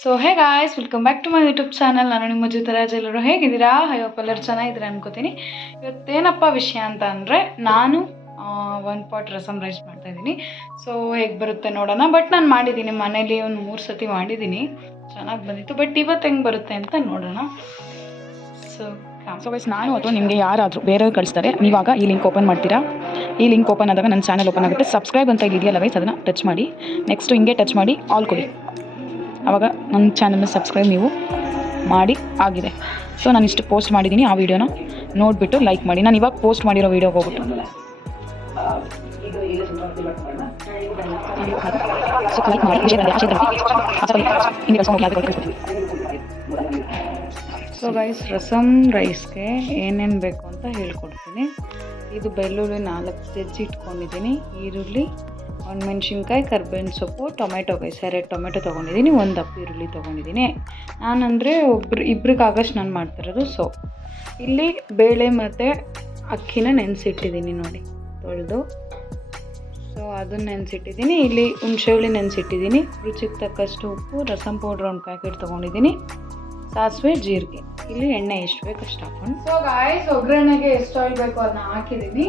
So hey guys, welcome back to my YouTube channel. ನಾನು ನಿಮ್ಮ ಜೊತೆ ರಾಜ್. ಎಲ್ಲರೂ ಹೇಗಿದ್ದೀರಾ? ಹೋಪ್ ಎಲ್ಲರೂ ಚೆನ್ನಾಗಿದ್ದೀರಾ ಅನ್ಕೋತೀನಿ. ಇವತ್ತೇನಪ್ಪ ವಿಷಯ ಅಂತ ಅಂದರೆ, ನಾನು ಒಂದು ಪಾಟ್ ರಸಮ್ ರೈಸ್ ಮಾಡ್ತಾಯಿದ್ದೀನಿ. ಸೊ ಹೇಗೆ ಬರುತ್ತೆ ನೋಡೋಣ. ಬಟ್ ನಾನು ಮಾಡಿದ್ದೀನಿ ಮನೇಲಿ ಒಂದು 3 ಸತಿ ಮಾಡಿದ್ದೀನಿ, ಚೆನ್ನಾಗಿ ಬಂದಿತ್ತು. ಬಟ್ ಇವತ್ತು ಹೆಂಗೆ ಬರುತ್ತೆ ಅಂತ ನೋಡೋಣ. ಸೊ ಗೈಸ್, ನಾನು ಅಥವಾ ನಿಮಗೆ ಯಾರಾದರೂ ಬೇರೆಯವ್ರು ಕಳಿಸ್ತಾರೆ, ನೀವಾಗ ಈ ಲಿಂಕ್ ಓಪನ್ ಮಾಡ್ತೀರಾ. ಈ ಲಿಂಕ್ ಓಪನ್ ಆದಾಗ ನನ್ನ ಚಾನಲ್ ಓಪನ್ ಆಗುತ್ತೆ. ಸಬ್ಸ್ಕ್ರೈಬ್ ಅಂತ ಇದೆಯಲ್ಲ ಗೈಸ್, ಅದನ್ನು ಟಚ್ ಮಾಡಿ. ನೆಕ್ಸ್ಟ್ ಹಿಂಗೆ ಟಚ್ ಮಾಡಿ ಆಲ್ ಕೊಡಿ. ಆವಾಗ ನನ್ನ ಚಾನಲ್ನ ಸಬ್ಸ್ಕ್ರೈಬ್ ನೀವು ಮಾಡಿ ಆಗಿದೆ. ಸೊ ನಾನು ಇಷ್ಟು ಪೋಸ್ಟ್ ಮಾಡಿದ್ದೀನಿ, ಆ ವಿಡಿಯೋನ ನೋಡಿಬಿಟ್ಟು ಲೈಕ್ ಮಾಡಿ. ನಾನು ಇವಾಗ ಪೋಸ್ಟ್ ಮಾಡಿರೋ ವೀಡಿಯೋಗೆ ಹೋಗ್ಬಿಟ್ಟು ಲೈಕ್ ಮಾಡಿ. ಸೊ ಗೈಸ್, ರಸಮ್ ರೈಸ್ಗೆ ಏನೇನು ಬೇಕು ಅಂತ ಹೇಳ್ಕೊಡ್ತೀನಿ. ಇದು ಬೆಳ್ಳುಳ್ಳಿ 4 ಜಜ್ಜಿ ಇಟ್ಕೊಂಡಿದ್ದೀನಿ, ಈರುಳ್ಳಿ, ಒಣಮೆಣ್ಸಿನ್ಕಾಯಿ, ಕರ್ಬೇವಿನ ಸೊಪ್ಪು, ಟೊಮೆಟೊ. ಗೈಸ್ 2 ಟೊಮೆಟೊ ತೊಗೊಂಡಿದ್ದೀನಿ, 1 ದಪ್ಪ ಈರುಳ್ಳಿ ತೊಗೊಂಡಿದ್ದೀನಿ. ನಾನಂದರೆ ಇಬ್ರಿಗಾಗಷ್ಟು ನಾನು ಮಾಡ್ತಿರೋದು. ಸೊ ಇಲ್ಲಿ ಬೇಳೆ ಮತ್ತು ಅಕ್ಕಿನ ನೆನೆಸಿಟ್ಟಿದ್ದೀನಿ ನೋಡಿ, ತೊಳೆದು. ಸೊ ಅದನ್ನು ನೆನೆಸಿಟ್ಟಿದ್ದೀನಿ. ಇಲ್ಲಿ ಹುಣಸೆಹುಳಿ ನೆನೆಸಿಟ್ಟಿದ್ದೀನಿ, ರುಚಿಗೆ ತಕ್ಕಷ್ಟು ಉಪ್ಪು, ರಸಮ್ ಪೌಡ್ರ್ 1 ಪ್ಯಾಕೆಟ್ ತೊಗೊಂಡಿದ್ದೀನಿ, ಸಾಸಿವೆ, ಜೀರಿಗೆ, ಇಲ್ಲಿ ಎಣ್ಣೆ ಎಷ್ಟು ಬೇಕು ಅಷ್ಟು ಹಾಕೊಂಡು. ಸೊ ಗಾಯ್ಸ್, ಒಗ್ಗರಣೆಗೆ ಎಷ್ಟು ಆಯಿಲ್ ಬೇಕು ಅದನ್ನ ಹಾಕಿದ್ದೀನಿ.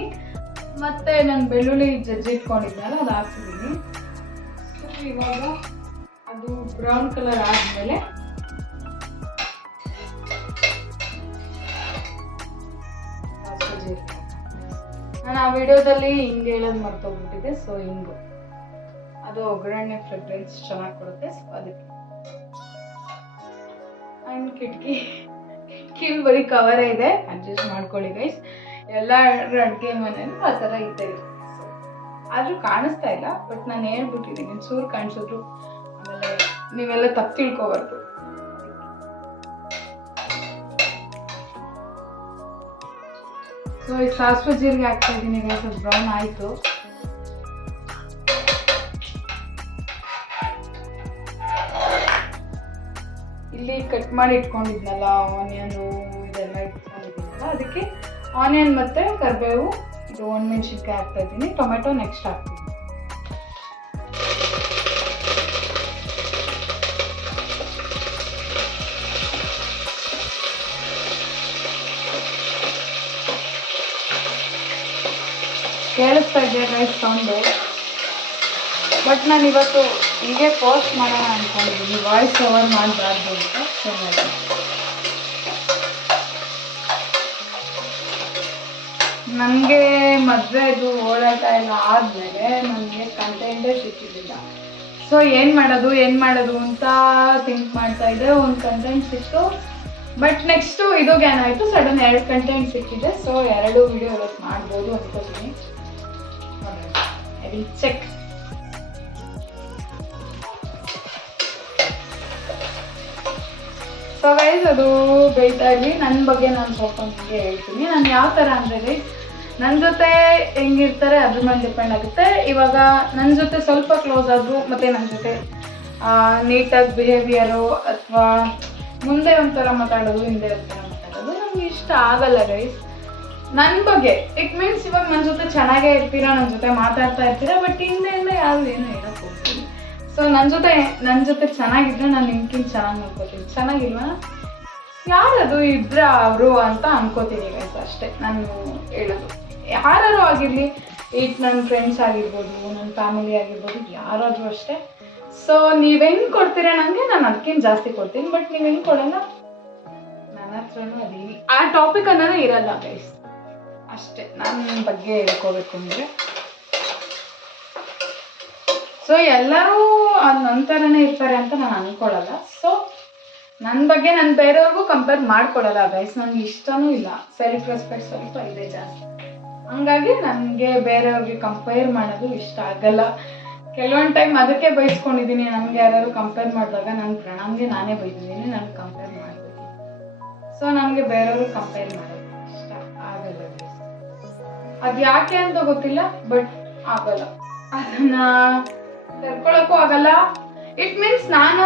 ಮತ್ತು ನಾನು ಬೆಳ್ಳುಳ್ಳಿ ಜಜ್ಜಿ ಇಟ್ಕೊಂಡಿದ್ನಲ್ಲ ಅದು ಹಾಕ್ತಿದ್ದೀನಿ. ಸೊ ಇವಾಗ ಅದು ಬ್ರೌನ್ ಕಲರ್ ಆದಮೇಲೆ ಸಾಸಿವೆ, ಜೀರಿಗೆ. ನಾನು ಆ ವಿಡಿಯೋದಲ್ಲಿ ಹಿಂಗೆ ಹೇಳೋದು ಮರ್ತೋಗ್ಬಿಟ್ಟಿದೆ. ಸೊ ಹಿಂಗು ಅದು ಒಗ್ಗರಣೆ ಫ್ರೆಗ್ರೆನ್ಸ್ ಚೆನ್ನಾಗಿ ಕೊಡುತ್ತೆ. ಸೊ ಅದಕ್ಕೆ ಆ್ಯಂಡ್ ಕಿಟಕಿ ಬರೀ ಕವರೇ ಇದೆ, ಅಡ್ಜಸ್ಟ್ ಮಾಡ್ಕೊಳ್ಳಿ ಗೈಸ್. ಎಲ್ಲ ಅಡುಗೆ ಮನೇಲಿ ಆ ಥರ ಇದೆ. ಆದರೂ ಕಾಣಿಸ್ತಾ ಇಲ್ಲ, ಬಟ್ ನಾನು ಹೇಳ್ಬಿಟ್ಟಿದ್ದೀನಿ. ಚೂರು ಕಾಣಿಸಿದ್ರು ಆಮೇಲೆ ನೀವೆಲ್ಲ ತಪ್ಪು ತಿಳ್ಕೊಬಾರ್ದು. ಸೊ ಈ ಸಾಸಿವೆ ಜೀರಿಗೆ ಹಾಕ್ತಾ ಇದ್ದೀನಿ ಗೈಸ್. ಅದು ಬ್ರೌನ್ ಆಯಿತು. ಇಲ್ಲಿ ಕಟ್ ಮಾಡಿ ಇಟ್ಕೊಂಡಿದ್ನಲ್ಲ ಆನಿಯನು, ಇದೆಲ್ಲ ಇಟ್ಕೊಂಡಿದ್ದೀನಲ್ಲ, ಅದಕ್ಕೆ ಆನಿಯನ್ ಮತ್ತು ಕರಿಬೇವು, ಇದು ಒಣಮೆಣ್ಸಿನ್ಕಾಯಿ ಹಾಕ್ತಾ ಇದ್ದೀನಿ. ಟೊಮೆಟೊ ನೆಕ್ಸ್ಟ್ ಹಾಕ್ತೀನಿ. ಕೇಳಿಸ್ತಾ ಇದೆಯಾ ಗೈಸ್ ಸೌಂಡು? ಬಟ್ ನಾನು ಇವತ್ತು ಹೀಗೆ ಪೋಸ್ಟ್ ಮಾಡೋಣ ಅಂದ್ಕೊಂಡಿದ್ದೀನಿ, ವಾಯ್ಸ್ ಓವರ್ ಮಾಡಬಾರ್ದು ಅಂತ. ನನಗೆ ಮದುವೆದು ಓಡಾಟ ಎಲ್ಲ ಆದಮೇಲೆ ನನಗೆ ಕಂಟೆಂಟೇ ಸಿಕ್ಕಿದ್ದಿಲ್ಲ. ಸೊ ಏನು ಮಾಡೋದು ಅಂತ ಥಿಂಕ್ ಮಾಡ್ತಾ ಇದ್ದೆ. ಒಂದು ಕಂಟೆಂಟ್ ಸಿಕ್ತು, ಬಟ್ ನೆಕ್ಸ್ಟು ಇದುಗೆ ಏನಾಯಿತು, ಸಡನ್ 2 ಕಂಟೆಂಟ್ ಸಿಕ್ಕಿದೆ. ಸೊ 2 ವಿಡಿಯೋ ಇವತ್ತು ಮಾಡ್ಬೋದು ಅಂದ್ಕೋತೀನಿ. I will check. So guys, ಅದು ಬೇಯ್ತಾ ಇರಲಿ. ನನ್ನ ಬಗ್ಗೆ ನಾನು ಸ್ವಲ್ಪ ನಿಮಗೆ ಹೇಳ್ತೀನಿ. ನಾನು ಯಾವ ಥರ ಅಂದರೆ ಗೈಸ್, ನನ್ನ ಜೊತೆ ಹೆಂಗಿರ್ತಾರೆ ಅದ್ರ ಮೇಲೆ ಡಿಪೆಂಡ್ ಆಗುತ್ತೆ. ಇವಾಗ ನನ್ನ ಜೊತೆ ಸ್ವಲ್ಪ ಕ್ಲೋಸ್ ಆದರು ಮತ್ತು ನನ್ನ ಜೊತೆ ನೀಟಾಗಿ ಬಿಹೇವಿಯರು, ಅಥವಾ ಮುಂದೆ ಒಂಥರ ಮಾತಾಡೋದು, ಹಿಂದೆ ಒಂಥರ ಮಾತಾಡೋದು ನಮ್ಗೆ ಇಷ್ಟ ಆಗಲ್ಲ ಗೈಸ್. ನನ್ನ ಬಗ್ಗೆ ಇಟ್ ಮೀನ್ಸ್, ಇವಾಗ ನನ್ನ ಜೊತೆ ಚೆನ್ನಾಗೇ ಇರ್ತೀರಾ, ನನ್ನ ಜೊತೆ ಮಾತಾಡ್ತಾ ಇರ್ತೀರಾ, ಬಟ್ ಹಿಂದೆಯಿಂದ ಯಾರು ಏನು ಹೇಳೋಕೆ ಹೋಗ್ತೀನಿ. ಸೊ ನನ್ನ ಜೊತೆ ಚೆನ್ನಾಗಿದ್ರೆ ನಾನು ನಿಮ್ಗಿಂತ ಚೆನ್ನಾಗಿ ನೋಡ್ಕೋತೀನಿ, ಚೆನ್ನಾಗಿಲ್ವಾ ಯಾರದು ಇದ್ರೆ ಅವರು ಅಂತ ಅನ್ಕೋತೀನಿ ಗೈಸ್. ಅಷ್ಟೇ ನಾನು ಹೇಳೋದು. ಯಾರು ಆಗಿರಲಿ, ನನ್ನ ಫ್ರೆಂಡ್ಸ್ ಆಗಿರ್ಬೋದು, ನನ್ನ ಫ್ಯಾಮಿಲಿ ಆಗಿರ್ಬೋದು, ಯಾರಾದರೂ ಅಷ್ಟೇ. ಸೊ ನೀವು ಹೆಂಗೆ ಕೊಡ್ತೀರಾ ನನಗೆ, ನಾನು ಅದಕ್ಕಿಂತ ಜಾಸ್ತಿ ಕೊಡ್ತೀನಿ. ಬಟ್ ನೀವು ಹೆಂಗೆ ಕೊಡೋಲ್ಲ, ನನ್ನ ಹತ್ರನೂ ಅದೀನಿ. ಆ ಟಾಪಿಕ್ ಅನ್ನೋದು ಇರಲ್ಲ ಗೈಸ್. ಅಷ್ಟೇ ನನ್ನ ಬಗ್ಗೆ ಹೇಳ್ಕೋಬೇಕು ಅಂದರೆ. ಸೊ ಎಲ್ಲರೂ ಅದು ನನ್ನ ಥರನೇ ಇರ್ತಾರೆ ಅಂತ ನಾನು ಅಂದ್ಕೊಳ್ಳಲ್ಲ. ಸೊ ನನ್ನ ಬಗ್ಗೆ ನಾನು ಬೇರೆಯವ್ರಿಗೂ ಕಂಪೇರ್ ಮಾಡ್ಕೊಡಲ್ಲ ಗೈಸ್. ನನಗೆ ಇಷ್ಟನೂ ಇಲ್ಲ. ಸೆಲ್ಫ್ ರೆಸ್ಪೆಕ್ಟ್ ಸ್ವಲ್ಪ ಇದೆ ಜಾಸ್ತಿ. ಹಂಗಾಗಿ ನನಗೆ ಬೇರೆಯವ್ರಿಗೆ ಕಂಪೇರ್ ಮಾಡೋದು ಇಷ್ಟ ಆಗಲ್ಲ. ಕೆಲವೊಂದು ಟೈಮ್ ಅದಕ್ಕೆ ಬೈಸ್ಕೊಂಡಿದ್ದೀನಿ. ನನಗೆ ಯಾರು ಕಂಪೇರ್ ಮಾಡಿದಾಗ ನನ್ನ ಪ್ರಣಾಮ್ಗೆ ನಾನೇ ಬೈದಿದ್ದೀನಿ, ನನಗೆ ಕಂಪೇರ್ ಮಾಡಬೇಕು. ಸೊ ನನಗೆ ಬೇರೆಯವ್ರಿಗೆ ಕಂಪೇರ್ ಮಾಡೋದು ಇಷ್ಟ ಆಗಲ್ಲ ಗೈಸ್. ಅದು ಯಾಕೆ ಅಂತ ಗೊತ್ತಿಲ್ಲ, ಬಟ್ ಆಗಲ್ಲ. ಅದನ್ನು ತರ್ಕೊಳಕ್ಕೂ ಆಗಲ್ಲ. ಇಟ್ ಮೀನ್ಸ್ ನಾನು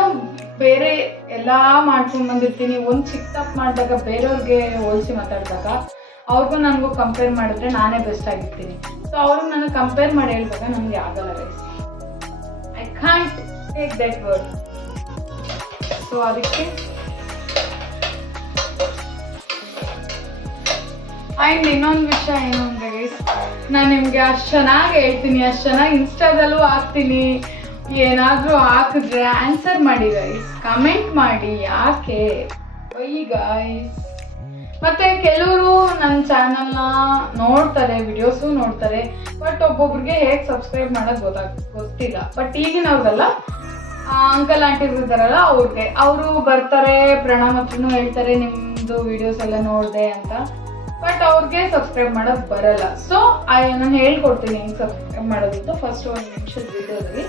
ಬೇರೆ ಎಲ್ಲ ಮಾಡ್ಕೊಂಡು ಬಂದಿರ್ತೀನಿ. ಒಂದು ಚಿಕ್ಕ ತಪ್ಪು ಮಾಡಿದಾಗ ಬೇರೆಯವ್ರಿಗೆ ಹೋಲಿಸಿ ಮಾತಾಡಿದಾಗ ಅವ್ರಿಗೂ ನನಗೂ ಕಂಪೇರ್ ಮಾಡಿದ್ರೆ ನಾನೇ ಬೆಸ್ಟ್ ಆಗಿರ್ತೀನಿ. ಸೊ ಅವ್ರಿಗೆ ನನಗೆ ಕಂಪೇರ್ ಮಾಡಿ ಹೇಳಿದಾಗ ನನಗೆ ಆಗಲ್ಲ guys. I can't take that word. So ಅದಕ್ಕೆ ಆ್ಯಂಡ್ ಇನ್ನೊಂದು ವಿಷಯ ಏನು ಅಂದರೆ ಗೈಸ್, ನಾನು ನಿಮಗೆ ಅಷ್ಟು ಚೆನ್ನಾಗಿ ಹೇಳ್ತೀನಿ, ಅಷ್ಟು ಚೆನ್ನಾಗಿ ಇನ್ಸ್ಟಾದಲ್ಲೂ ಹಾಕ್ತೀನಿ. ಏನಾದರೂ ಹಾಕಿದ್ರೆ ಆನ್ಸರ್ ಮಾಡಿ ಗೈಸ್, ಕಮೆಂಟ್ ಮಾಡಿ. ಯಾಕೆ ವೈ ಗೈಸ್? ಮತ್ತು ಕೆಲವರು ನನ್ನ ಚಾನಲ್ನ ನೋಡ್ತಾರೆ, ವಿಡಿಯೋಸು ನೋಡ್ತಾರೆ, ಬಟ್ ಒಬ್ಬೊಬ್ರಿಗೆ ಹೇಗೆ ಸಬ್ಸ್ಕ್ರೈಬ್ ಮಾಡೋದು ಗೊತ್ತಿಲ್ಲ. ಬಟ್ ಈಗಿನವ್ರಲ್ಲ, ಅಂಕಲ್ ಆಂಟೀಸ್ ಇದ್ದಾರಲ್ಲ ಅವ್ರಿಗೆ, ಅವರು ಬರ್ತಾರೆ ಪ್ರಣಾಮ್ ಹತ್ರನೂ ಹೇಳ್ತಾರೆ ನಿಮ್ಮದು ವಿಡಿಯೋಸ್ ಎಲ್ಲ ನೋಡಿದೆ ಅಂತ. ಬಟ್ ಅವ್ರಿಗೆ ಸಬ್ಸ್ಕ್ರೈಬ್ ಮಾಡೋದು ಬರಲ್ಲ. ಸೊ ನಾನು ಹೇಳ್ಕೊಡ್ತೀನಿ ಹೆಂಗೆ ಸಬ್ಸ್ಕ್ರೈಬ್ ಮಾಡೋದಿತ್ತು. ಫಸ್ಟ್ ಒಂದು ನಿಮಿಷದ ವಿಡಿಯೋದಲ್ಲಿ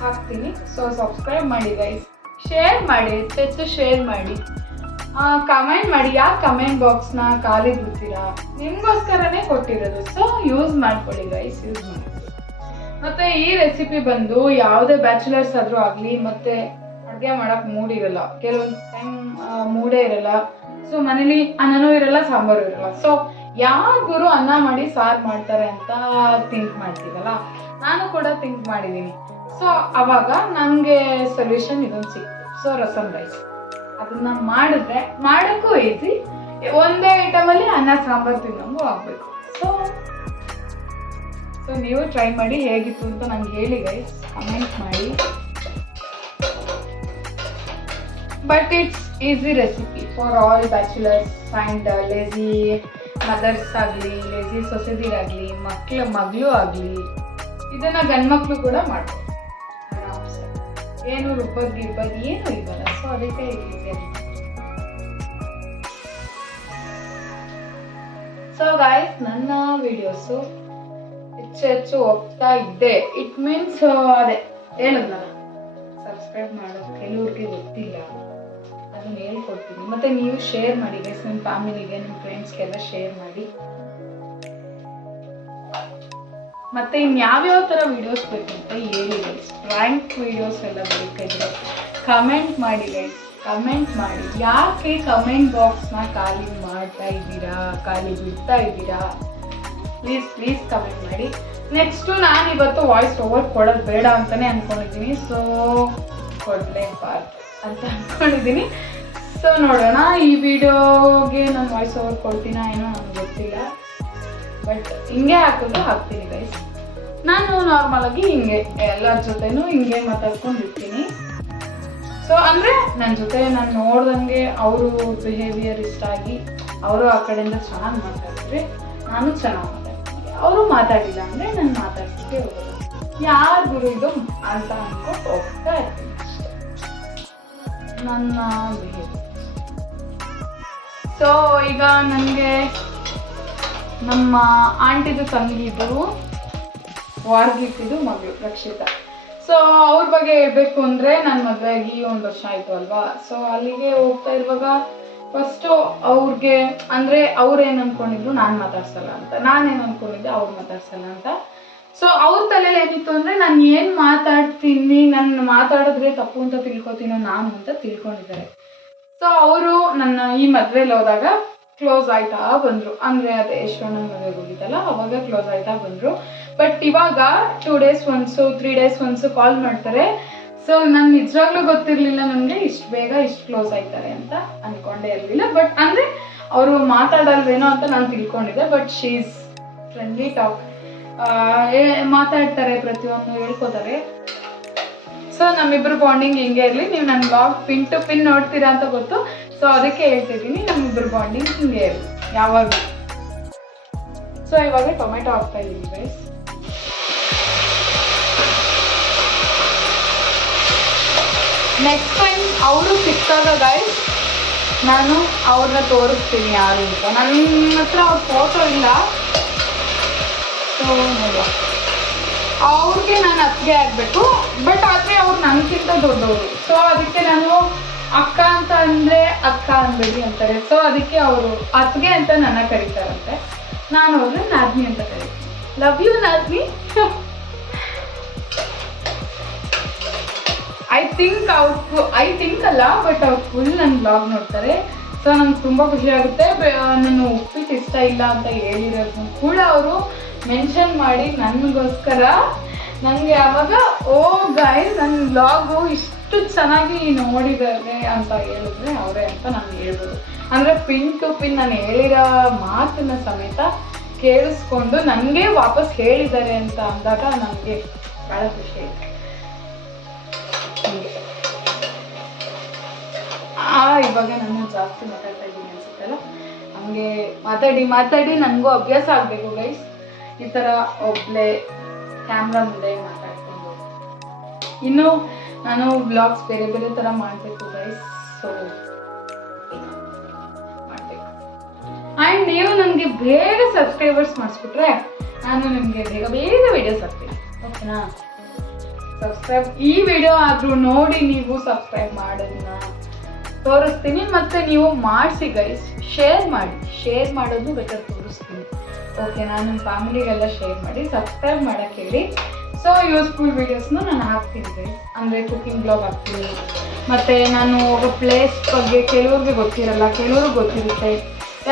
ಹಾಕ್ತೀನಿ. ಸೊ ಸಬ್ಸ್ಕ್ರೈಬ್ ಮಾಡಿ ಗೈಸ್, ಶೇರ್ ಮಾಡಿ, ಹೆಚ್ಚು ಶೇರ್ ಮಾಡಿ, ಕಮೆಂಟ್ ಮಾಡಿ. ಯಾಕೆ ಕಮೆಂಟ್ ಬಾಕ್ಸ್ನ ಖಾಲಿ ಬಿಡ್ತೀರಾ? ನಿಮಗೋಸ್ಕರನೇ ಕೊಟ್ಟಿರೋದು. ಸೊ ಯೂಸ್ ಮಾಡ್ಕೊಳ್ಳಿ ಗೈಸ್, ಯೂಸ್ ಮಾಡಿ. ಮತ್ತು ಈ ರೆಸಿಪಿ ಬಂದು ಯಾವುದೇ ಬ್ಯಾಚುಲರ್ಸ್ ಆದರೂ ಆಗಲಿ, ಮತ್ತು ಅಡುಗೆ ಮಾಡೋಕ್ಕೆ ಮೂಡಿರಲ್ಲ, ಕೆಲವೊಂದು ಟೈಮ್ ಮೂಡೇ ಇರಲ್ಲ. ಸೊ ಮನೇಲಿ ಅನ್ನನೂ ಇರಲ್ಲ, ಸಾಂಬಾರು ಇರಲ್ಲ. ಸೊ ಯಾರಿಗೂ ಅನ್ನ ಮಾಡಿ ಸಾರು ಮಾಡ್ತಾರೆ ಅಂತ ಥಿಂಕ್ ಮಾಡ್ತೀವಲ್ಲ, ನಾನು ಕೂಡ ಥಿಂಕ್ ಮಾಡಿದ್ದೀನಿ. ಸೊ ಅವಾಗ ನನಗೆ ಸೊಲ್ಯೂಷನ್ ಇದೊಂದು ಸಿಕ್ತು. ಸೊ ರಸಮ್ ರೈಸ್ ಅದನ್ನ ಮಾಡಿದ್ರೆ ಮಾಡೋಕ್ಕೂ ಈಸಿ, ಒಂದೇ ಐಟಮಲ್ಲಿ ಅನ್ನ ಸಾಂಬಾರು ತಿನ್ನೋಂಗೂ ಆಗಬೇಕು. ಸೊ ನೀವು ಟ್ರೈ ಮಾಡಿ, ಹೇಗಿತ್ತು ಅಂತ ನಂಗೆ ಹೇಳಿ ಗೈಸ್, ಕಮೆಂಟ್ ಮಾಡಿ. But it's easy recipe for all bachelors and lazy mothers ಆಗಲಿ, ಲೇಜಿ ಸೊಸೈಟಿಗಾಗಲಿ, ಮಗಳು ಆಗಲಿ, ಇದನ್ನು ಗಂಡ್ಮಕ್ಳು ಕೂಡ ಮಾಡ್ಬೋದು ಆರಾಮ್ಸೆ. ಏನು ರುಬ್ಬದ್ದು ಏನೂ ಇಲ್ವಲ್ಲ. ಸೊ ಅದಕ್ಕೆ ಈಸಿ. ಸೊ ಗಾಯ್ಸ್, ನನ್ನ ವಿಡಿಯೋಸು ಹೆಚ್ಚು ಹೋಗ್ತಾ ಇದ್ದೆ. ಇಟ್ ಮೀನ್ಸ್ ಅದೇ ಹೇಳಿದ್ನಲ್ಲ, ಸಬ್ಸ್ಕ್ರೈಬ್ ಮಾಡೋದು ಕೆಲವ್ರಿಗೆ ಗೊತ್ತಿಲ್ಲ, ಅದನ್ನು ಹೇಳ್ಕೊಡ್ತೀನಿ. ಮತ್ತು ನೀವು ಶೇರ್ ಮಾಡಿ ಗೈಸ್, ನಿಮ್ಮ ಫ್ಯಾಮಿಲಿಗೆ, ನಿಮ್ಮ ಫ್ರೆಂಡ್ಸ್ಗೆಲ್ಲ ಶೇರ್ ಮಾಡಿ. ಮತ್ತು ಇನ್ಯಾವ್ಯಾವ ಥರ ವೀಡಿಯೋಸ್ ಬೇಕು ಅಂತ ಹೇಳಿ ಗೈಸ್. ಪ್ರ್ಯಾಂಕ್ ವೀಡಿಯೋಸ್ ಎಲ್ಲ ಬೇಕಾದ್ರೆ ಕಮೆಂಟ್ ಮಾಡಿ ಗೈಸ್, ಕಮೆಂಟ್ ಮಾಡಿ. ಯಾಕೆ ಕಮೆಂಟ್ ಬಾಕ್ಸ್ನ ಖಾಲಿ ಮಾಡ್ತಾ ಇದ್ದೀರಾ, ಖಾಲಿ ಬಿಡ್ತಾ ಇದ್ದೀರಾ? ಪ್ಲೀಸ್ ಕಮೆಂಟ್ ಮಾಡಿ. ನೆಕ್ಸ್ಟು ನಾನು ಇವತ್ತು ವಾಯ್ಸ್ ಓವರ್ ಕೊಡೋದು ಬೇಡ ಅಂತಲೇ ಅಂದ್ಕೊಂಡಿದ್ದೀನಿ. ಸೊ ಕೊಡಲೇಬಾರ್ದು ಅಂತ ಅಂದ್ಕೊಂಡಿದ್ದೀನಿ. ಸೊ ನೋಡೋಣ, ಈ ವಿಡಿಯೋಗೆ ನಾನು ವಾಯ್ಸ್ ಓವರ್ ಕೊಡ್ತೀನ ಏನೋ ನನಗೆ ಗೊತ್ತಿಲ್ಲ. ಬಟ್ ಹಿಂಗೆ ಹಾಕಿದ್ರು ಹಾಕ್ತೀನಿ ಗೈಸ್. ನಾನು ನಾರ್ಮಲಾಗಿ ಹಿಂಗೆ ಎಲ್ಲರ ಜೊತೆನೂ ಹಿಂಗೆ ಮಾತಾಡ್ಕೊಂಡಿರ್ತೀನಿ. ಸೊ ಅಂದರೆ ನನ್ನ ಜೊತೆ ನಾನು ನೋಡ್ದಂಗೆ ಅವರು ಬಿಹೇವಿಯರ್ ಇಷ್ಟ ಆಗಿ ಅವರು ಆ ಕಡೆಯಿಂದ ಚೆನ್ನಾಗಿ ಮಾತಾಡಿದ್ರೆ ನಾನು ಚೆನ್ನಾಗಿ ಮಾತಾಡ್ತೀನಿ. ಅವರು ಮಾತಾಡಿಲ್ಲ ಅಂದರೆ ನಾನು ಮಾತಾಡ್ತಿದ್ದೆ ಹೋಗೋದು. ಯಾರು ಇದು ಅಂತ ಅಂದ್ಕೊಂಡು ಹೋಗ್ತಾ ಇರ್ತೀನಿ ಅಷ್ಟೇ ನನ್ನ ಬಿಹೇವಿಯರ್. ಸೊ ಈಗ ನನಗೆ ನಮ್ಮ ಆಂಟಿದು ತಂಗಿದು ವಾರ್ಗಿಟ್ಟಿದ್ದು ಮಗಳು ರಕ್ಷಿತಾ. ಸೊ ಅವ್ರ ಬಗ್ಗೆ ಹೇಳ್ಬೇಕು ಅಂದರೆ ನನ್ನ ಮದುವೆ ಆಗಿ 1 ವರ್ಷ ಆಯಿತು ಅಲ್ವಾ. ಸೊ ಅಲ್ಲಿಗೆ ಹೋಗ್ತಾ ಇರುವಾಗ ಫಸ್ಟು ಅವ್ರಿಗೆ ಅಂದರೆ ಅವ್ರೇನು ಅಂದ್ಕೊಂಡಿದ್ರು ನಾನು ಮಾತಾಡ್ಸಲ್ಲ ಅಂತ, ನಾನೇನು ಅಂದ್ಕೊಂಡಿದ್ದೆ ಅವ್ರು ಮಾತಾಡ್ಸಲ್ಲ ಅಂತ. ಸೊ ಅವ್ರ ತಲೆಯಲ್ಲಿ ಏನಿತ್ತು ಅಂದರೆ ನಾನು ಏನು ಮಾತಾಡ್ತೀನಿ, ನಾನು ಮಾತಾಡಿದ್ರೆ ತಪ್ಪು ಅಂತ ತಿಳ್ಕೊತೀನೋ ನಾನು ಅಂತ ತಿಳ್ಕೊಂಡಿದ್ದಾರೆ. ಸೊ ಅವರು ನನ್ನ ಈ ಮದುವೆಲಿ ಹೋದಾಗ ಕ್ಲೋಸ್ ಆಯ್ತಾ ಬಂದರು. ಅಂದರೆ ಅದೇ ಯಶ್ವಣ್ಣನ ಮದುವೆಗೆ ಹೋಗಿದ್ದಲ್ಲ ಅವಾಗ ಕ್ಲೋಸ್ ಆಯ್ತಾ ಬಂದರು. ಬಟ್ ಇವಾಗ 2 days once 3 days once ಕಾಲ್ ಮಾಡ್ತಾರೆ. ಸೊ ನಾನು ನಿಜವಾಗ್ಲೂ ಗೊತ್ತಿರಲಿಲ್ಲ ನನಗೆ ಇಷ್ಟು ಬೇಗ ಇಷ್ಟು ಕ್ಲೋಸ್ ಆಯ್ತಾರೆ ಅಂತ ಅಂದ್ಕೊಂಡೇ ಇರಲಿಲ್ಲ. ಬಟ್ ಅಂದರೆ ಅವರು ಮಾತಾಡಲ್ವೇನೋ ಅಂತ ನಾನು ತಿಳ್ಕೊಂಡಿದ್ದೆ. But she is friendly talk, ಮಾತಾಡ್ತಾರೆ, ಪ್ರತಿಯೊಂದು ಹೇಳ್ಕೊತಾರೆ. ಸೊ ನಮ್ಮಿಬ್ಬರು ಬಾಂಡಿಂಗ್ ಹಿಂಗೆ ಇರಲಿ. ನೀವು ನನ್ನ ಬ್ಲಾಗ್ ಪಿನ್ ಟು ಪಿನ್ ನೋಡ್ತೀರಾ ಅಂತ ಗೊತ್ತು. ಸೊ ಅದಕ್ಕೆ ಹೇಳ್ತಿದ್ದೀನಿ, ನಮ್ಮಿಬ್ಬರು ಬಾಂಡಿಂಗ್ ಹಿಂಗೆ ಇರಲಿ ಯಾವಾಗ. ಸೊ ಇವಾಗ ಟೊಮೆಟೊ ಹಾಕ್ತಾ ಇದ್ದೀನಿ ಗೈಸ್. ನೆಕ್ಸ್ಟ್ ಟೈಮ್ ಅವರು ಸಿಕ್ಕಾಗ ಗೈಸ್ ನಾನು ಅವ್ರನ್ನ ತೋರಿಸ್ತೀನಿ ಯಾರು ಅಂತ. ನನ್ನ ಹತ್ರ ಅವ್ರ ಫೋಟೋ ಇಲ್ಲ. ಸೊ ನೋಡುವ, ಅವ್ರಿಗೆ ನಾನು ಅತ್ತಿಗೆ ಆಗಬೇಕು. ಬಟ್ ಆದರೆ ಅವ್ರು ನನಗಿಂತ ದೊಡ್ಡವರು. ಸೊ ಅದಕ್ಕೆ ನಾನು ಅಕ್ಕ ಅಂತ ಅಂದರೆ ಅಕ್ಕ ಅನ್ಬೇಡಿ ಅಂತಾರೆ. ಸೊ ಅದಕ್ಕೆ ಅವರು ಅತ್ತಿಗೆ ಅಂತ ನನ್ನ ಕರೀತಾರಂತೆ. ನಾನು ಅವ್ರನ್ನ ನಾದ್ನಿ ಅಂತ ಕರಿತೀನಿ. ಲವ್ ಯು ನಾದ್ನಿ. ಐ ಥಿಂಕ್ ಅಲ್ಲ, ಬಟ್ ಅವ್ರು ಫುಲ್ ನನ್ನ ಬ್ಲಾಗ್ ನೋಡ್ತಾರೆ. ಸೊ ನಂಗೆ ತುಂಬ ಖುಷಿ ಆಗುತ್ತೆ. ನಾನು ಉಪ್ಪಿಟ್ಟು ಇಷ್ಟ ಇಲ್ಲ ಅಂತ ಹೇಳಿರೋದನ್ನು ಕೂಡ ಅವರು ಮೆನ್ಷನ್ ಮಾಡಿ ನನಗೋಸ್ಕರ ನನಗೆ ಆವಾಗ ಓ ಗಾಯ್ಸ್ ನನ್ನ ಬ್ಲಾಗು ಇಷ್ಟ ಎಷ್ಟು ಚೆನ್ನಾಗಿ ನೋಡಿದ್ದಾರೆ ಅಂತ ಹೇಳಿದ್ರೆ ಅವರೇ ಅಂತ ನಾನು ಹೇಳ್ಬೋದು. ಅಂದರೆ ಪಿನ್ ಟು ಪಿನ್ ನಾನು ಹೇಳಿರೋ ಮಾತನ್ನ ಸಮೇತ ಕೇಳಿಸ್ಕೊಂಡು ನನಗೆ ವಾಪಸ್ ಹೇಳಿದ್ದಾರೆ ಅಂತ ಅಂದಾಗ ನನಗೆ ಭಾಳ ಖುಷಿ ಆಯಿತು. ಇವಾಗ ನಾನು ಜಾಸ್ತಿ ಮಾತಾಡ್ತಾ ಇದ್ದೀನಿ ಅನ್ಸುತ್ತಲ್ಲ, ಹಂಗೆ ಮಾತಾಡಿ ಮಾತಾಡಿ ನನಗೂ ಅಭ್ಯಾಸ ಆಗಬೇಕು ಗೈಸ್. ಈ ಥರ ಒಬ್ಬಳೆ ಕ್ಯಾಮ್ರಾ ಮುಂದೆ ಮಾತಾಡ್ಕೊಂಡು ಇನ್ನು ನಾನು ವ್ಲಾಗ್ಸ್ ಬೇರೆ ಬೇರೆ ಥರ ಮಾಡಬೇಕು ಗೈಸ್. ಸೊ ಮಾಡಬೇಕು. ಆ್ಯಂಡ್ ನೀವು ನನಗೆ ಬೇಗ ಸಬ್ಸ್ಕ್ರೈಬರ್ಸ್ ಮಾಡಿಸ್ಬಿಟ್ರೆ ನಾನು ನಿಮಗೆ ಬೇಗ ಬೇಗ ವಿಡಿಯೋಸ್ ಹಾಕ್ತೀನಿ, ಓಕೆನಾ? ಸಬ್ಸ್ಕ್ರೈಬ್ ಈ ವಿಡಿಯೋ ಆದರೂ ನೋಡಿ ನೀವು ಸಬ್ಸ್ಕ್ರೈಬ್ ಮಾಡೋದನ್ನ ತೋರಿಸ್ತೀನಿ. ಮತ್ತು ನೀವು ಮಾಡಿಸಿ ಗೈಸ್, ಶೇರ್ ಮಾಡೋದು ಬೇಕಾದ್ರೆ ತೋರಿಸ್ತೀನಿ, ಓಕೆನಾ? ನಿಮ್ಮ ಫ್ಯಾಮಿಲಿಗೆಲ್ಲ ಶೇರ್ ಮಾಡಿ, ಸಬ್ಸ್ಕ್ರೈಬ್ ಮಾಡೋಕ್ಕೆ ಹೇಳಿ. ಸೊ ಯೂಸ್ಫುಲ್ ವೀಡಿಯೋಸ್ನ ನಾನು ಹಾಕ್ತೀನಿ ಗೈಸ್. ಅಂದರೆ ಕುಕಿಂಗ್ ಬ್ಲಾಗ್ ಹಾಕ್ತೀನಿ, ಮತ್ತು ನಾನು ಹೋಗೋ ಪ್ಲೇಸ್ ಬಗ್ಗೆ ಕೆಲವ್ರಿಗೆ ಗೊತ್ತಿರಲ್ಲ, ಕೆಲವ್ರಿಗೆ ಗೊತ್ತಿರುತ್ತೆ.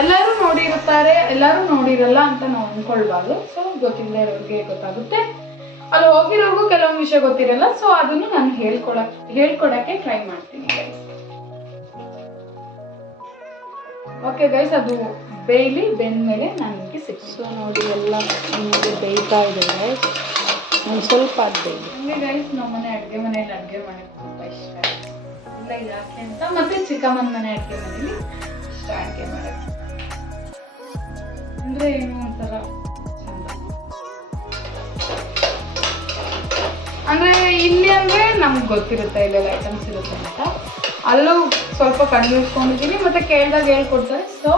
ಎಲ್ಲರೂ ನೋಡಿರುತ್ತಾರೆ, ಎಲ್ಲರೂ ನೋಡಿರಲ್ಲ ಅಂತ ನಾವು ಅಂದ್ಕೊಳ್ಬಾರ್ದು. ಸೊ ಗೊತ್ತಿಲ್ಲದೆ ಇರೋರಿಗೆ ಗೊತ್ತಾಗುತ್ತೆ, ಅಲ್ಲಿ ಹೋಗಿರೋರ್ಗೂ ಕೆಲವೊಂದು ವಿಷಯ ಗೊತ್ತಿರಲ್ಲ. ಸೊ ಅದನ್ನು ನಾನು ಹೇಳ್ಕೊಡಕ್ಕೆ ಟ್ರೈ ಮಾಡ್ತೀನಿ ಗೈಸ್. ಓಕೆ ಗೈಸ್, ಅದು ಬೇಯ್ಲಿ, ಬೆಂದ್ಮೇಲೆ ನನಗೆ ಸಿಕ್ತು. ಸೊ ನೋಡಿ ಎಲ್ಲ ನಿಮಗೆ ಬೇಯ್ತಾ ಇದೆ ಗೈಸ್. ನಾನು ಸ್ವಲ್ಪ ಅದು ಬೇಯ್ಲಿ. ಹಂಗೆ ಗೈಸ್, ನಮ್ಮ ಮನೆ ಅಡುಗೆ ಮನೇಲಿ ಅಡುಗೆ ಮಾಡೋಕ್ಕೆ ತುಂಬ ಇಷ್ಟ ಇಲ್ಲ ಯಾಕೆ ಅಂತ. ಮತ್ತು ಚಿಕ್ಕಮ್ಮನ ಮನೆ ಅಡುಗೆ ಮನೇಲಿ ಇಷ್ಟ ಅಡುಗೆ ಮಾಡೋಕ್ಕೆ. ಅಂದರೆ ಏನೋ ಒಂಥರ ಚಂದ. ಅಂದರೆ ಇಲ್ಲಿ ಅಂದರೆ ನಮ್ಗೆ ಗೊತ್ತಿರುತ್ತೆ ಇಲ್ಲೆಲ್ಲ ಐಟಮ್ಸ್ ಇರುತ್ತೆ ಅಂತ. ಅಲ್ಲೂ ಸ್ವಲ್ಪ ಕಂಡುಹಿಡ್ಕೊಂಡಿದ್ದೀನಿ, ಮತ್ತು ಕೇಳಿದಾಗ ಹೇಳ್ಕೊಡ್ತಾರೆ. ಸೊ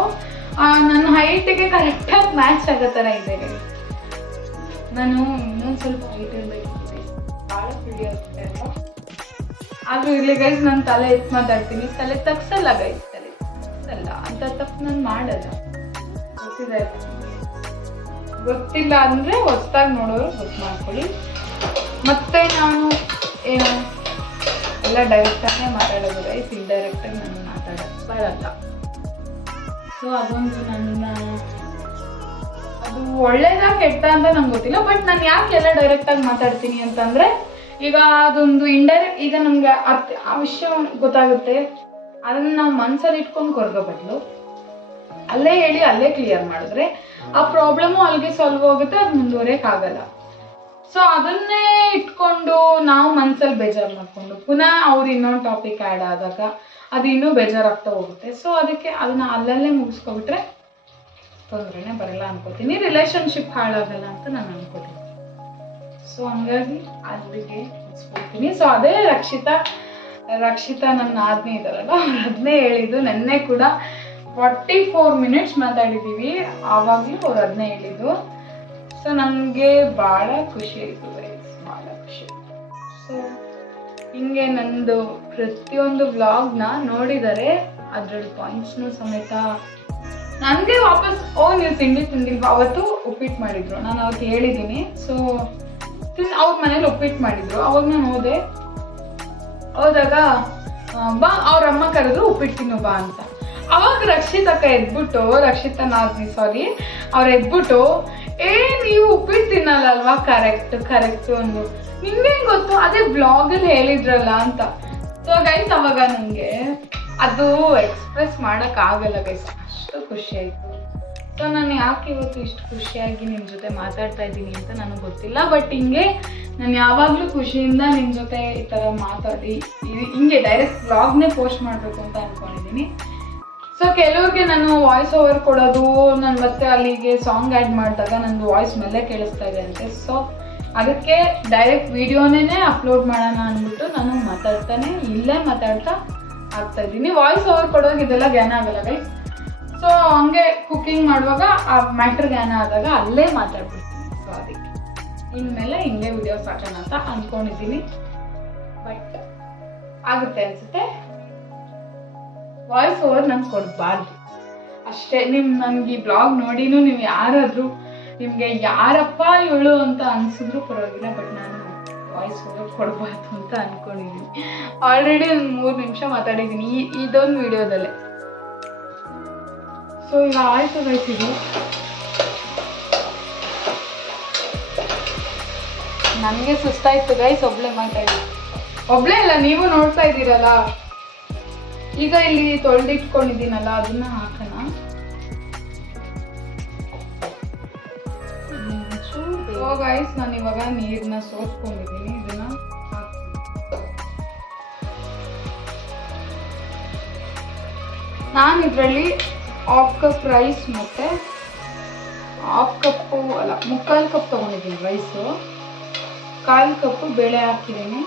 ನನ್ನ ಹೈಟಿಗೆ ಕರೆಕ್ಟಾಗಿ ಮ್ಯಾಚ್ ಆಗೋ ಥರ ಇದೆ. ನಾನು ಇನ್ನೊಂದು ಸ್ವಲ್ಪ ಹೈಟ್ ಇರಬೇಕಿದೆ, ಭಾಳ ವಿಡಿಯೋ ಆಗುತ್ತೆ ಅಲ್ವಾ? ಆದರೂ ಇರಲಿ ಗೈಸ್, ನಾನು ತಲೆ ಎತ್ತು ಮಾತಾಡ್ತೀನಿ. ತಲೆ ತಗ್ಸಲ್ಲ ಗೈಸ್, ತಲೆ ತಗ್ಸಲ್ಲ ಅಂತ ತಪ್ಪು ನಾನು ಮಾಡಲ್ಲ. ಗೊತ್ತಿದೆ, ಗೊತ್ತಿಲ್ಲ ಅಂದರೆ ಹೊಸ್ದಾಗಿ ನೋಡೋರು ಗೊತ್ತು ಮಾಡ್ಕೊಳ್ಳಿ. ಮತ್ತು ನಾನು ಏನು ಎಲ್ಲ ಡೈರೆಕ್ಟಾಗೇ ಮಾತಾಡೋದು ಗೈಸ್, ಇಂಡೈರೆಕ್ಟಾಗಿ ನಾನು ಮಾತಾಡೋದು ಬರಲ್ಲ. ಸೊ ಅದೊಂದು ನನ್ನ, ಅದು ಒಳ್ಳೇದಾ ಕೆಟ್ಟ ಅಂತ ನಂಗೆ ಗೊತ್ತಿಲ್ಲ. ಬಟ್ ನಾನು ಯಾಕೆ ಎಲ್ಲ ಡೈರೆಕ್ಟಾಗಿ ಮಾತಾಡ್ತೀನಿ ಅಂತಂದರೆ, ಈಗ ಅದೊಂದು ಇಂಡೈರೆಕ್ಟ್, ಈಗ ನಮ್ಗೆ ಆ ವಿಷಯ ಗೊತ್ತಾಗುತ್ತೆ, ಅದನ್ನು ನಾವು ಮನಸ್ಸಲ್ಲಿ ಇಟ್ಕೊಂಡು ಕೊರಗೋ ಬದಲು ಅಲ್ಲೇ ಹೇಳಿ ಅಲ್ಲೇ ಕ್ಲಿಯರ್ ಮಾಡಿದ್ರೆ ಆ ಪ್ರಾಬ್ಲಮ್ಮು ಅಲ್ಲಿಗೆ ಸಾಲ್ವ್ ಆಗುತ್ತೆ, ಅದು ಮುಂದುವರೆಯೋಕ್ಕಾಗಲ್ಲ. ಸೊ ಅದನ್ನೇ ಇಟ್ಕೊಂಡು ನಾವು ಮನಸ್ಸಲ್ಲಿ ಬೇಜಾರು ಮಾಡಿಕೊಂಡು ಪುನಃ ಅವ್ರು ಇನ್ನೊಂದು ಟಾಪಿಕ್ ಆ್ಯಡ್ ಆದಾಗ ಅದು ಇನ್ನೂ ಬೇಜಾರಾಗ್ತಾ ಹೋಗುತ್ತೆ. ಸೊ ಅದಕ್ಕೆ ಅದನ್ನು ಅಲ್ಲಲ್ಲೇ ಮುಗಿಸ್ಕೊಬಿಟ್ರೆ ತೊಂದರೆನೇ ಬರಲ್ಲ ಅನ್ಕೋತೀನಿ, ರಿಲೇಷನ್ಶಿಪ್ ಹಾಳಾಗಲ್ಲ ಅಂತ ನಾನು ಅನ್ಕೋತೀನಿ. ಸೊ ಹಂಗಾಗಿ ಅಲ್ಲಿಗೆ ಮುಗಿಸ್ಕೊಳ್ತೀನಿ. ಸೊ ಅದೇ ರಕ್ಷಿತಾ ನನ್ನ ಆದ್ಮಿ ಇದ್ದಾರಲ್ಲ, ಅವ್ರು ಅದನ್ನೇ ಹೇಳಿದ್ದು. ನೆನ್ನೆ ಕೂಡ 44 ಮಿನಿಟ್ಸ್ ಮಾತಾಡಿದ್ದೀವಿ, ಆವಾಗಲೂ ಅವ್ರು ಅದನ್ನೇ ಹೇಳಿದ್ದು. ಸೊ ನನಗೆ ಭಾಳ ಖುಷಿ ಆಯಿತು ಗೈಸ್, ಭಾಳ ಖುಷಿ. ಸೊ ಹಿಂಗೆ ನಂದು ಪ್ರತಿಯೊಂದು ವ್ಲಾಗ್ನ ನೋಡಿದರೆ ಅದರಲ್ಲಿ ಪಾಯಿಂಟ್ಸ್ನು ಸಮೇತ ನನಗೆ ವಾಪಸ್ ನೀವು ತಿಂದಿಲ್ವಾ? ಅವತ್ತು ಉಪ್ಪಿಟ್ಟು ಮಾಡಿದ್ರು, ನಾನು ಅವತ್ತು ಹೇಳಿದ್ದೀನಿ. ಸೊ ಅವ್ರ ಮನೇಲಿ ಉಪ್ಪಿಟ್ಟು ಮಾಡಿದ್ರು, ಅವಾಗ ನಾನು ಹೋದಾಗ ಬಾ, ಅವ್ರ ಅಮ್ಮ ಕರೆದ್ರು ಉಪ್ಪಿಟ್ಟು ತಿನ್ನು ಬಾ ಅಂತ. ಅವಾಗ ರಕ್ಷಿತಕ್ಕ ಎದ್ಬಿಟ್ಟು, ಅವ್ರು ಎದ್ಬಿಟ್ಟು, ನೀವು ಉಪ್ಪಿಟ್ಟು ತಿನ್ನಲ್ಲ ಅಲ್ವಾ? ಕರೆಕ್ಟು ಅಂದು. ನಿಮ್ಗೆ ಗೊತ್ತು, ಅದೇ ಬ್ಲಾಗಲ್ಲಿ ಹೇಳಿದ್ರಲ್ಲ ಅಂತ. ಸೊ ಗೈಸ್ ಅವಾಗ ನನಗೆ ಅದು ಎಕ್ಸ್ಪ್ರೆಸ್ ಮಾಡೋಕ್ಕಾಗಲ್ಲ ಗೈಸ್, ಅಷ್ಟು ಖುಷಿ ಆಯಿತು. ಸೊ ನಾನು ಯಾಕೆ ಇವತ್ತು ಇಷ್ಟು ಖುಷಿಯಾಗಿ ನಿಮ್ಮ ಜೊತೆ ಮಾತಾಡ್ತಾ ಇದ್ದೀನಿ ಅಂತ ನನಗೆ ಗೊತ್ತಿಲ್ಲ. ಬಟ್ ಹಿಂಗೆ ನಾನು ಯಾವಾಗಲೂ ಖುಷಿಯಿಂದ ನಿಮ್ಮ ಜೊತೆ ಈ ಥರ ಮಾತಾಡಿ ಹಿಂಗೆ ಡೈರೆಕ್ಟ್ ವ್ಲಾಗ್ನೇ ಪೋಸ್ಟ್ ಮಾಡಬೇಕು ಅಂತ ಅಂದ್ಕೊಂಡಿದ್ದೀನಿ. ಸೊ ಕೆಲವ್ರಿಗೆ ನಾನು ವಾಯ್ಸ್ ಓವರ್ ಕೊಡೋದು, ನಾನು ಮತ್ತೆ ಅಲ್ಲಿಗೆ ಸಾಂಗ್ ಆ್ಯಡ್ ಮಾಡಿದಾಗ ನಂದು ವಾಯ್ಸ್ ಮೇಲೆ ಕೇಳಿಸ್ತಾ ಇದೆ ಅಂತೆ. ಸೊ ಅದಕ್ಕೆ ಡೈರೆಕ್ಟ್ ವಿಡಿಯೋನೇ ಅಪ್ಲೋಡ್ ಮಾಡೋಣ ಅಂದ್ಬಿಟ್ಟು ನಾನು ಇಲ್ಲೇ ಮಾತಾಡ್ತಾ ಆಗ್ತಾಯಿದ್ದೀನಿ. ವಾಯ್ಸ್ ಓವರ್ ಕೊಡೋವಾಗ ಇದೆಲ್ಲ ಜ್ಞಾನ ಆಗಲ್ಲ ಗೈಸ್. ಸೊ ಹಂಗೆ ಕುಕಿಂಗ್ ಮಾಡುವಾಗ ಆ ಮ್ಯಾಟ್ರ್ ಜ್ಞಾನ ಆದಾಗ ಅಲ್ಲೇ ಮಾತಾಡ್ಬಿಡ್ತೀನಿ. ಸೊ ಅದಕ್ಕೆ ಇನ್ಮೇಲೆ ಹಿಂಗೆ ವಿಡಿಯೋಸ್ ಹಾಕೋಣ ಅಂತ ಅಂದ್ಕೊಂಡಿದ್ದೀನಿ. ಬಟ್ ಆಗುತ್ತೆ ಅನಿಸುತ್ತೆ. ವಾಯ್ಸ್ ಓವರ್ ನಂಗೆ ಕೊಡಬಾರ್ದು ಅಷ್ಟೇ. ನನಗೆ ಈ ಬ್ಲಾಗ್ ನೋಡಿನೂ ನೀವು ಯಾರಾದರೂ ನಿಮಗೆ ಯಾರಪ್ಪ ಇವಳು ಅಂತ ಅನಿಸಿದ್ರು ಪರವಾಗಿಲ್ಲ, ಬಟ್ ನಾನು ವಾಯ್ಸ್ ಓವರ್ ಕೊಡಬಾರ್ದು ಅಂತ ಅಂದ್ಕೊಂಡಿದ್ದೀನಿ. ಆಲ್ರೆಡಿ ಒಂದು 3 ನಿಮಿಷ ಮಾತಾಡಿದ್ದೀನಿ ಇದೊಂದು ವಿಡಿಯೋದಲ್ಲೇ. ಸೊ ಈಗ ಆಯಿತು ಗೈಸ್, ಇದು ನನಗೆ ಸುಸ್ತಾಯಿತು ಗೈಸ್ ಒಬ್ಬಳೆ ಮಾತಾಡಿ. ಒಬ್ಳೇ ಇಲ್ಲ, ನೀವು ನೋಡ್ತಾ ಇದ್ದೀರಲ್ಲ. ಈಗ ಇಲ್ಲಿ ತೊಳೆದಿಟ್ಕೊಂಡಿದ್ದೀನಲ್ಲ ಅದನ್ನ ಹಾಕೋಣ. ಸೊ ಗೈಸ್, ನಾನು ಇವಾಗ ನೀರನ್ನ ಸೋಸ್ಕೊಂಡಿದ್ದೀನಿ. ಇದನ್ನ ನಾನು ಇದರಲ್ಲಿ 1/2 ಕಪ್ ರೈಸ್ ಮತ್ತೆ 1/2 ಕಪ್ಪು ಅಲ್ಲ 3/4 ಕಪ್ ತೊಗೊಂಡಿದ್ದೀನಿ ರೈಸು. 1/4 ಕಪ್ಪು ಬೇಳೆ ಹಾಕಿದ್ದೀನಿ,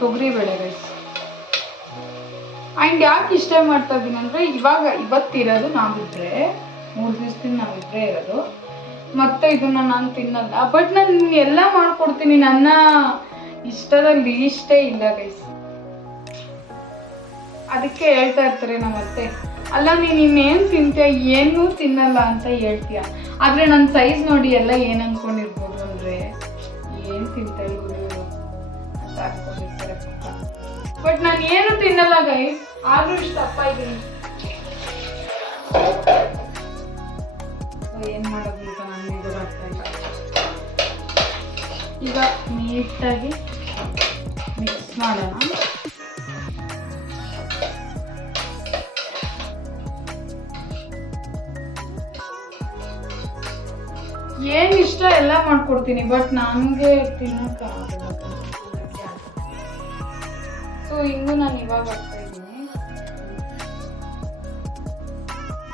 ತೊಗರಿ ಬೇಳೆ ರೈಸ್. ಆ್ಯಂಡ್ ಯಾಕೆ ಇಷ್ಟ ಮಾಡ್ತಾ ಇದ್ದೀನಿ ಅಂದರೆ ಇವತ್ತಿರೋದು ನಾವಿದ್ರೆ 3 ದಿವಸದಿಂದ ನಾವಿದ್ರೆ ಇರೋದು. ಮತ್ತೆ ಇದನ್ನ ನಾನು ತಿನ್ನಲ್ಲ, ಬಟ್ ನಾನು ಎಲ್ಲ ಮಾಡ್ಕೊಡ್ತೀನಿ. ನನ್ನ ಇಷ್ಟದಲ್ಲಿ ಇಷ್ಟೇ ಇಲ್ಲ ಗೈಸ್. ಅದಕ್ಕೆ ಹೇಳ್ತಾ ಇರ್ತಾರೆ ನಮ್ಮ ಅತ್ತೆ, ಅಲ್ಲ ನೀನು ಇನ್ನೇನು ತಿಂತೀಯ, ಏನೂ ತಿನ್ನಲ್ಲ ಅಂತ ಹೇಳ್ತೀಯ. ಆದರೆ ನನ್ನ ಸೈಜ್ ನೋಡಿ ಎಲ್ಲ ಏನು ಅಂದ್ಕೊಂಡಿರ್ಬೋದು ಅಂದರೆ ಏನು ತಿಂತಾಳೆ ಗುರು ಅಂತ ಅನ್ಕೊಂಡಿರ್ತಾರೆ. ಬಟ್ ನಾನು ಏನು ತಿನ್ನಲ್ಲ ಗೈಸ್, ಆದರೂ ಇಷ್ಟು ದಪ್ಪ ಇದ್ದೀನಿ. ಏನು ಮಾಡೋದು ಅಂತ ನನಗೆ ಗೊತ್ತಾಗ್ತಾ ಇಲ್ಲ. ಈಗ ನೀಟಾಗಿ ಮಿಕ್ಸ್ ಮಾಡೋಣ. ಏನು ಇಷ್ಟ ಎಲ್ಲ ಮಾಡ್ಕೊಡ್ತೀನಿ, ಬಟ್ ನನಗೆ ತಿನ್ನೋಕ್ಕಾಗಲ್ಲ. ಸೊ ಹಿಂಗೂ ನಾನು ಇವಾಗ ಹಾಕ್ತಾ ಇದ್ದೀನಿ,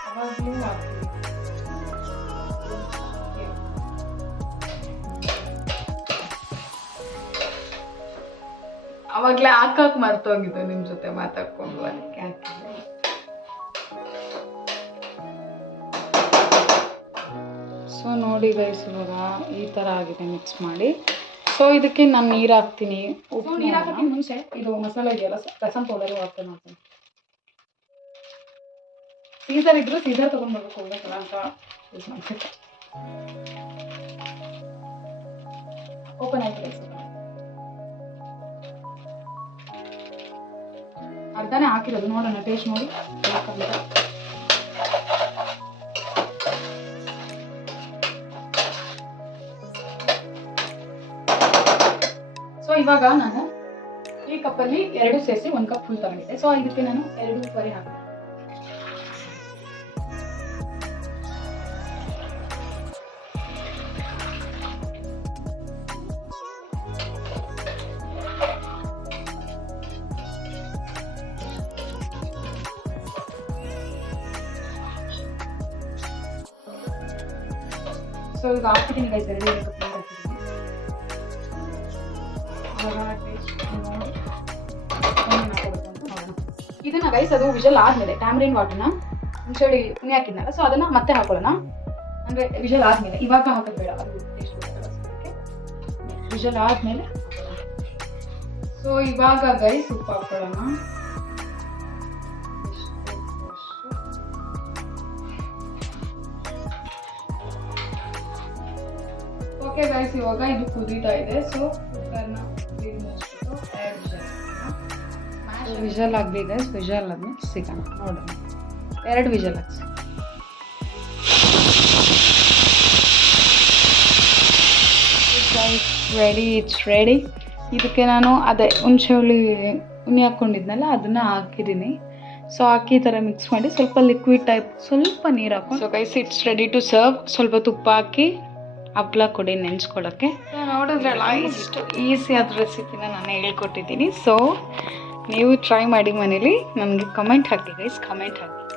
ಅವಾಗಲೂ ಹಾಕ್ತೀನಿ. ಅವಾಗಲೇ ಹಾಕಕ್ಕೆ ಮರ್ತೋಗಿದ್ದು ನಿಮ್ಮ ಜೊತೆ ಮಾತಾಡ್ಕೊಂಡು, ಅದಕ್ಕೆ ಹಾಕಿದ್ದೆ. ಸೊ ನೋಡಿ ಗೈಸ್, ಇವಾಗ ಈ ಥರ ಆಗಿದೆ ಮಿಕ್ಸ್ ಮಾಡಿ. ಸೊ ಇದಕ್ಕೆ ನಾನು ನೀರು ಹಾಕ್ತೀನಿ. ಉಪ್ಪು ನೀರು ಹಾಕೋಕ್ಕೆ ಮುಂಚೆ ಇದು ಮಸಾಲೆ ಇದೆಯಲ್ಲ, ರಸಮ್ ಪೌಡರು ಹಾಕ್ತೀನಿ. ಮಾಡ್ತೀನಿ. ಸೀಸರ್ ಇದ್ರು ಸೀಸರ್ ತೊಗೊಂಡ್ಬರ್ಬೇಕು, ಹೋಗ್ಬೇಕಲ್ಲ ಅಂತ ಯೂಸ್ ಮಾಡ್ತೀನಿ. ಓಪನ್ ಆಯ್ತು ಗೈಸ್, ಅರ್ಧನೇ ಹಾಕಿರೋದು. ನೋಡೋಣ ಟೇಸ್ಟ್ ನೋಡಿ ಯಾಕಂತ. ಸೊ ಇವಾಗ ನಾನು ಈ ಕಪ್ಪಲ್ಲಿ 2 ಸೇರಿಸಿ 1 ಕಪ್ ಫುಲ್ ತಗೊಂಡಿದ್ದೆ. ಸೊ ಇದಕ್ಕೆ ನಾನು 2.5 ಹಾಕ್ತೀನಿ. ಸೊ ಈಗ ಹಾಕ್ತೀನಿ ಗೈಸ್, 2 ಕಪ್ ನೀರು ಹಾಕಿದ್ದೀನಿ. ಇದನ್ನ ಗೈಸ್ ಅದು ವಿಷಲ್ ಆದ್ಮೇಲೆ ಟ್ಯಾಮ್ರಿನ್ ವಾಟರ್ನ ಮುಂಚೆಳಿ ಹುಣಿ ಹಾಕಿದ್ನಲ್ಲ, ಸೊ ಅದನ್ನ ಮತ್ತೆ ಹಾಕೊಳ್ಳೋಣ. ಅಂದ್ರೆ ವಿಷಲ್ ಆದ್ಮೇಲೆ, ಇವಾಗ ಹಾಕೋದು ಬೇಡ, ಅದು ವಿಷಲ್ ಆದ್ಮೇಲೆ. ಸೊ ಇವಾಗ ಗೈಸ್ ಉಪ್ಪು ಹಾಕೊಳ್ಳೋಣ. ಓಕೆ ಗೈಸ್, ಇವಾಗ ಇದು ಕುದೀತಾ ಇದೆ. ಸೊ ಕುಕ್ಕರ್ನ ವಿಷಲ್ ಆಗಲಿ ಗೈಸ್. ವಿಷಲ್ ಆದ್ಮೇಲೆ ಸಿಗೋಣ, ನೋಡೋಣ. 2 ವಿಷಲ್ ಹಾಕ್ಸಿ. It's ready. ಇದಕ್ಕೆ ನಾನು ಅದೇ ಹುಣಸೆ ಹುಳಿ ಹಾಕ್ಕೊಂಡಿದ್ನಲ್ಲ ಅದನ್ನು ಹಾಕಿದ್ದೀನಿ. ಸೊ ಹಾಕಿ ಈ ಥರ ಮಿಕ್ಸ್ ಮಾಡಿ ಸ್ವಲ್ಪ ಲಿಕ್ವಿಡ್ ಟೈಪ್ ಸ್ವಲ್ಪ ನೀರು ಹಾಕೊಂಡು. So guys, it's ready to serve. ಸ್ವಲ್ಪ ತುಪ್ಪ ಹಾಕಿ ಹಪ್ಪಳ ಕೊಡಿ ನೆನೆಸ್ಕೊಳ್ಳೋಕ್ಕೆ. ನೋಡಿದ್ರಲ್ಲ, ಇಷ್ಟು ಈಸಿಯಾದ ರೆಸಿಪಿನ ನಾನು ಹೇಳ್ಕೊಟ್ಟಿದ್ದೀನಿ. ಸೊ ನೀವು ಟ್ರೈ ಮಾಡಿ ಮನೇಲಿ, ನನಗೆ ಕಮೆಂಟ್ ಹಾಕಿ ಗೈಸ್, ಕಮೆಂಟ್ ಹಾಕಿ.